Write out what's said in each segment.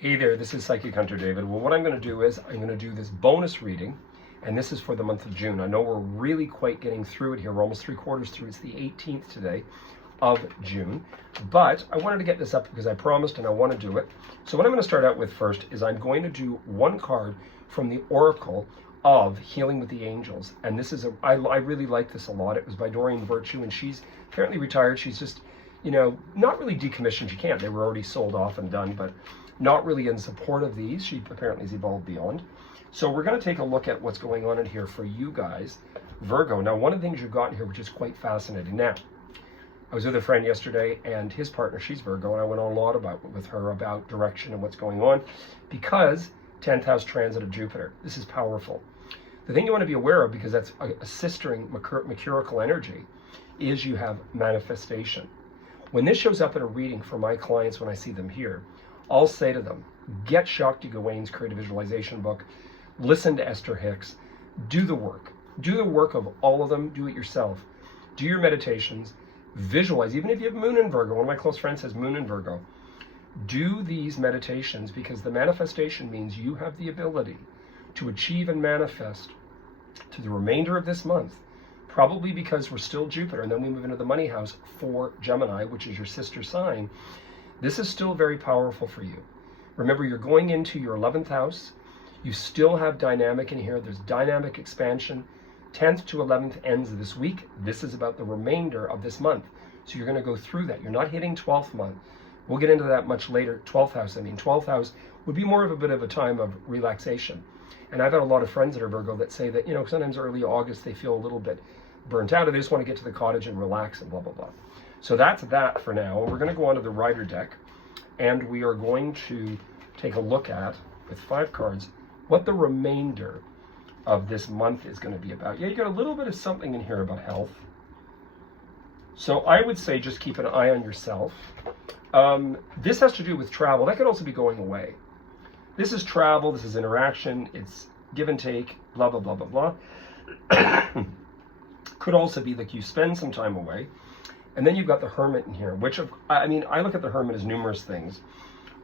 Hey there, this is Psychic Hunter David. Well, what I'm going to do is I'm going to do this bonus reading, and this is for the month of June. I know we're really quite getting through it here. We're almost 3/4 through. It's the 18th today of June, but I wanted to get this up because I promised and I want to do it. So what I'm going to start out with first is I'm going to do one card from the Oracle of Healing with the Angels, and this is I really like this a lot. It was by Doreen Virtue, and she's apparently retired. She's just, not really decommissioned. She can't. They were already sold off and done, but not really in support of these. She apparently has evolved beyond. So we're going to take a look at what's going on in here for you guys, Virgo. Now, one of the things you've got in here, which is quite fascinating. Now, I was with a friend yesterday, and his partner, she's Virgo, and I went on a lot with her about direction and what's going on, because 10th house transit of Jupiter. This is powerful. The thing you want to be aware of, because that's a sistering mercurial energy, is you have manifestation. When this shows up in a reading for my clients, when I see them here, I'll say to them, get Shakti Gawaine's Creative Visualization book, listen to Esther Hicks, do the work. Do the work of all of them, do it yourself. Do your meditations, visualize, even if you have Moon in Virgo. One of my close friends has Moon in Virgo. Do these meditations, because the manifestation means you have the ability to achieve and manifest to the remainder of this month, probably because we're still Jupiter, and then we move into the money house for Gemini, which is your sister sign. This is still very powerful for you. Remember, you're going into your 11th house. You still have dynamic in here. There's dynamic expansion. 10th to 11th ends this week. This is about the remainder of this month. So you're going to go through that. You're not hitting 12th month. We'll get into that much later. 12th house, 12th house would be more of a bit of a time of relaxation. And I've had a lot of friends that are Virgo that say that, sometimes early August they feel a little bit burnt out, or they just want to get to the cottage and relax and blah, blah, blah. So that's that for now. And we're going to go on to the Rider deck, and we are going to take a look at, with 5 cards, what the remainder of this month is going to be about. Yeah, you got a little bit of something in here about health. So I would say just keep an eye on yourself. This has to do with travel. That could also be going away. This is travel. This is interaction. It's give and take, blah, blah, blah, blah, blah. Could also be like you spend some time away. And then you've got the Hermit in here, which, I look at the Hermit as numerous things.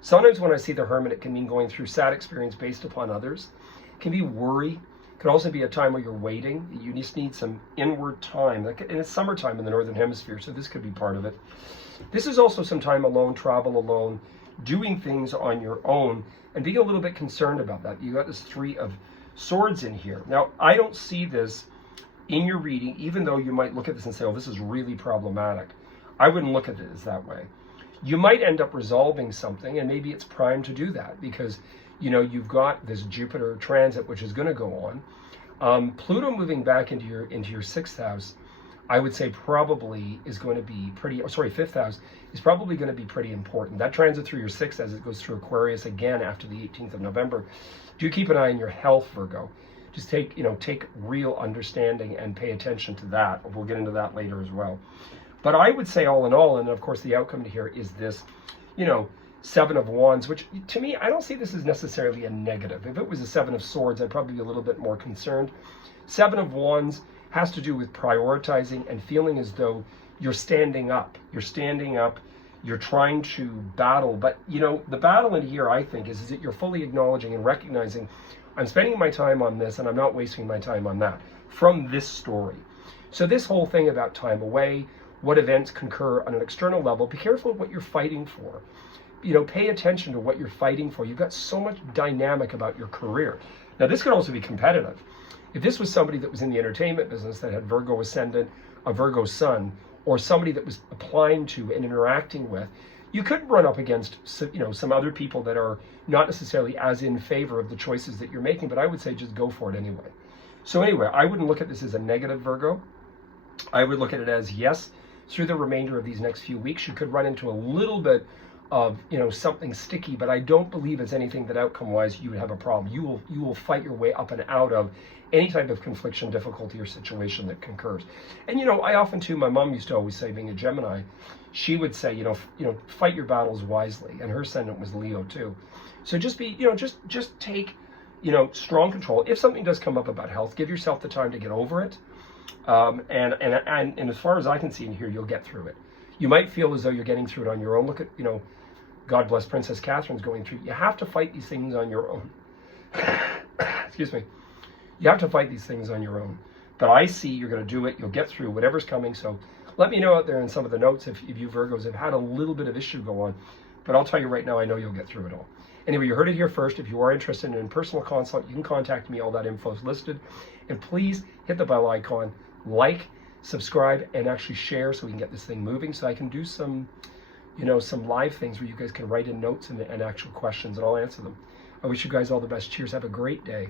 Sometimes when I see the Hermit, it can mean going through sad experience based upon others. It can be worry. It could also be a time where you're waiting. You just need some inward time. And it's summertime in the Northern Hemisphere, so this could be part of it. This is also some time alone, travel alone, doing things on your own, and being a little bit concerned about that. You got this 3 of Swords in here. Now, I don't see this in your reading, even though you might look at this and say, oh, this is really problematic. I wouldn't look at it as that way. You might end up resolving something, and maybe it's primed to do that, because you've got this Jupiter transit, which is going to go on. Pluto moving back into your 6th house, I would say probably is going to be pretty, 5th house is probably going to be pretty important. That transit through your 6th as it goes through Aquarius again after the 18th of November. Do keep an eye on your health, Virgo. Just take real understanding and pay attention to that. We'll get into that later as well. But I would say all in all, and of course the outcome here is this, 7 of Wands, which to me, I don't see this as necessarily a negative. If it was a 7 of Swords, I'd probably be a little bit more concerned. 7 of Wands has to do with prioritizing and feeling as though you're standing up. You're standing up. You're trying to battle. But, the battle in here, I think, is that you're fully acknowledging and recognizing, I'm spending my time on this, and I'm not wasting my time on that, from this story. So this whole thing about time away, what events concur on an external level, be careful of what you're fighting for. Pay attention to what you're fighting for. You've got so much dynamic about your career. Now, this could also be competitive. If this was somebody that was in the entertainment business that had Virgo ascendant, a Virgo sun, or somebody that was applying to and interacting with, you could run up against some other people that are not necessarily as in favor of the choices that you're making, but I would say just go for it anyway. So anyway, I wouldn't look at this as a negative, Virgo. I would look at it as, yes, through the remainder of these next few weeks, you could run into a little bit of something sticky, but I don't believe it's anything that outcome-wise you would have a problem. You will fight your way up and out of any type of confliction, difficulty, or situation that concurs. And I often too, my mom used to always say, being a Gemini, she would say, fight your battles wisely, and her ascendant was Leo too. So just be, just take, strong control. If something does come up about health, give yourself the time to get over it. And as far as I can see in here, you'll get through it. You might feel as though you're getting through it on your own. Look at, God bless Princess Catherine's going through. You have to fight these things on your own. Excuse me. You have to fight these things on your own. But I see you're going to do it. You'll get through whatever's coming. So let me know out there in some of the notes if you Virgos have had a little bit of issue go on. But I'll tell you right now, I know you'll get through it all. Anyway, you heard it here first. If you are interested in a personal consult, you can contact me. All that info is listed. And please hit the bell icon, like, subscribe, and actually share so we can get this thing moving, so I can do some, some live things where you guys can write in notes and actual questions, and I'll answer them. I wish you guys all the best. Cheers. Have a great day.